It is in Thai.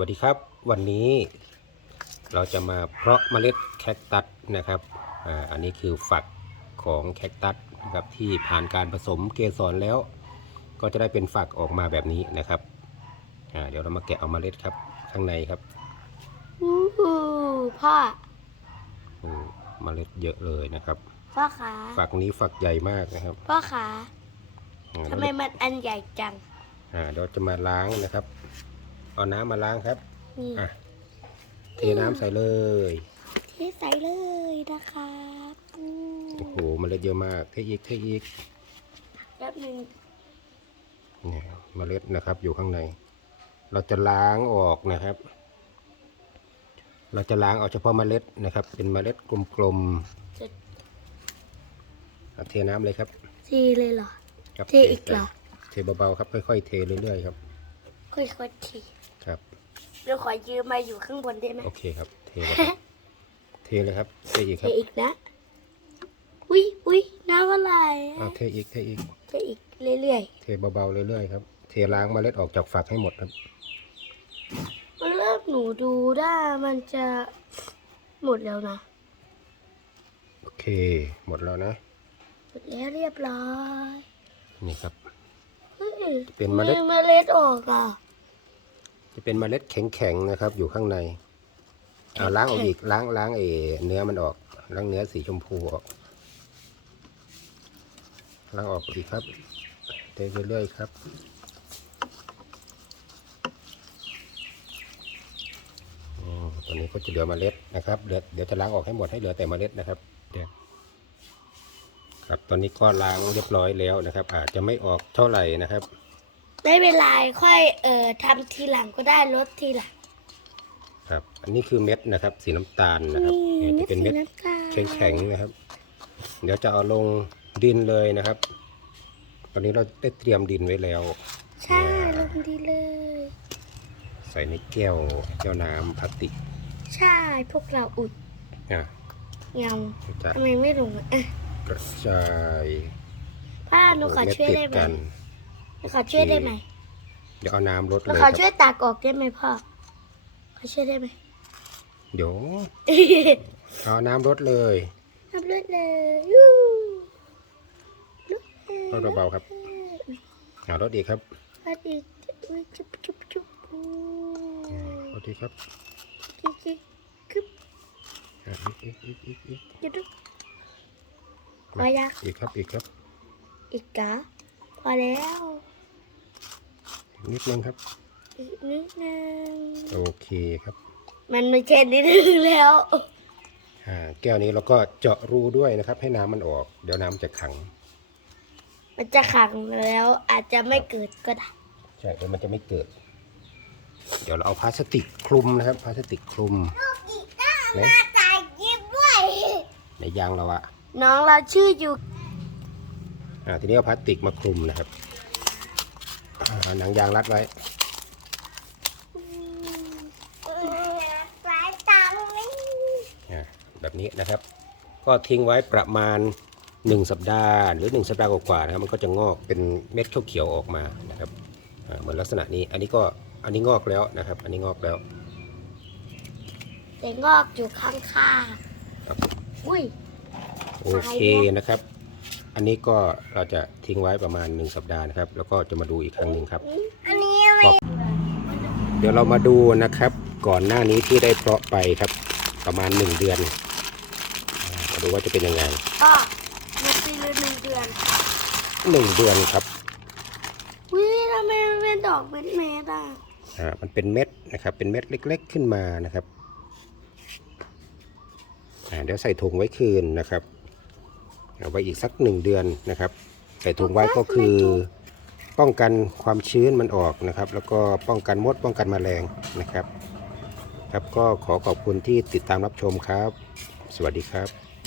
วัสดีครับ วันนี้เราจะมาเพาะเมล็ดแคคตัสนะครับอ่าอันนี้คือฝักของแคคตัสนะครับที่ผ่านการผสมเกสรแล้ว ก็จะได้เป็นฝักออกมาแบบนี้นะครับอ่าเดี๋ยวเรามาแกะเอาเมล็ดครับข้างในครับอู้หูพ่อโอ้เมล็ดเยอะเลยนะครับพ่อขาฝักนี้ฝักใหญ่มากนะครับพ่อขาอ่าทำไมมันอันใหญ่จังอ่าเดี๋ยวจะมาล้างนะครับ เอาน้ำมาล้างครับ นี่อะ เทน้ำใส่เลยที่ใส่เลยนะครับอืมโอ้โหเมล็ดเยอะมาก เทอีก เทอีกแป๊บหนึงเนี่ยเมล็ดนะครับ อยู่ข้างใน เราจะล้างออกนะครับ เราจะล้างเอาเฉพาะเมล็ดนะครับ เป็นเมล็ดกลมจะๆเอาเทน้ำเลยครับทีเลยเหรอ ครับเทอีกเหรอ เทเบาๆครับ ค่อยๆ เทเรื่อยๆครับ ค่อยๆที ครับเราขอยืมมาอยู่ข้างบนได้ไหมโอเคครับ เทเลยครับเทเลยครับเทอีกเทครับอีกนะ อุ้ยอุ้ยน้ำอะไรเอาเทอีกเทอีก เทอีกเรื่อยเทเบาๆเรื่อยๆครับ เทล้างเมล็ดออกจากฝักให้หมดครับ ๆมันเริ่มหนูดูได้มันจะหมดแล้วนะโอเค หมดแล้วนะ หมดแล้วเรียบร้อยนี่ครับ เฮ้ยเป็นเมล็ดเมล็ดออกอะ จะเป็นเมล็ดแข็งๆนะครับ อยู่ข้างในเอาล้างออกอีกล้างล้างเอเนื้อมันออกล้างเนื้อสีชมพูออกล้างออกอีกครับเทไปเรื่อยครับอืมตอนนี้ก็จะเหลือเมล็ดนะครับเดี๋ยวเดี๋ยวจะล้างออกให้หมดให้เหลือแต่เมล็ดนะครับเดี๋ยวครับตอนนี้ก็ล้างเรียบร้อยแล้วนะครับ อาจจะไม่ออกเท่าไหร่นะครับ ไม่เป็นไรค่อยเอ่อทำทีหลังก็ได้ลดทีหลัง ครับ อันนี้คือเม็ดนะครับ สีน้ำตาลนะครับเนี่ยจะเป็นเม็ดสีำตาล แข็งๆนะครับ เดี๋ยวจะเอาลงดินเลยนะครับ ตอนนี้เราได้เตรียมดินไว้แล้ว ใช่ลงดีเลย ใส่ในแก้วแก้วน้ำพลาสติกใช่พวกเราอุดอะเงาจะทำไมไม่ลงอะเอ๊ะกระจาย พ่อหนูขอเม็ดช่วยติดได้ไหมกันหนู ขอช่วยได้ไหมเดี๋ยวเอาน้ำลดหนูเลยขอคช่วรับยตากออกได้ไหมพ่อขอช่วยได้ไหม เดี๋ยวเอาน้ำลดเลยทำเลือดเลยยูลุกลดเบาๆครับเอาลดอีกครับพอดีอุ้ยจุ๊บจุ๊บจุ๊บอู้ลดอีกครับกิ๊กกิ๊กกิ๊บอะอีกอีกอีกอีกอีกหยุดดูพอยังอีกครับอีกครับอีกกะพอแล้ว นิดนึงครับ อีกนิดนึงโอเคครับ มันไม่ใช่นิดนึงแล้วอ่าแก้วนี้เราก็เจาะรูด้วยนะครับ ให้น้ำมันออก เดี๋ยวน้ำจะขัง มันจะขังแล้ว อาจจะไม่เกิดก็ได้ใช่เดี๋ยวมันจะไม่เกิด เดี๋ยวเราเอาพลาสติกคลุมนะครับพลาสติกคลุมนะตายยิบด้วย ในยางเราอะน้องเราชื่ออยู่อ่าทีนี้เอาพลาสติกมาคลุมนะครับอ่า เอาหนังยางรัดไว้สายตาไม่อ่าแบบนี้นะครับ ก็ทิ้งไว้ประมาณ 1 สัปดาห์หรือ 1 สัปดาห์กว่าๆนะครับมันก็จะงอกเป็นเม็ดเขียวๆออกมานะครับอ่าเหมือนลักษณะนี้ อันนี้ก็อันนี้งอกแล้วนะครับ อันนี้งอกแล้วแต่งอกอยู่ข้างครับๆอุ้ย โอเคนะครับ อันนี้ก็เราจะทิ้งไว้ประมาณ 1 สัปดาห์นะครับ แล้วก็จะมาดูอีกครั้งหนึ่งครับ อันนี้เดี๋ยวเรามาดูนะครับ ก่อนหน้านี้ที่ได้เพาะไปครับ ประมาณ 1 เดือนอ่ามาดูว่าจะเป็นยังไงก็มันปีละหนึ่งเดือน1เดือนครับอุ้ยทำไมมันเป็นดอกเป็นเม็ดอะอ่ามันเป็นเม็ดนะครับ เป็นเม็ดเล็ก ๆ ขึ้นมานะครับอ่าเดี๋ยวใส่ถุงไว้คืนนะครับ เอาไว้อีกสักหนึ่งเดือนนะครับ ใส่ถุงไว้ก็คือป้องกันความชื้นมันออกนะครับ แล้วก็ป้องกันมดป้องกันแมลงนะครับ ครับก็ขอขอบคุณที่ติดตามรับชมครับ สวัสดีครับ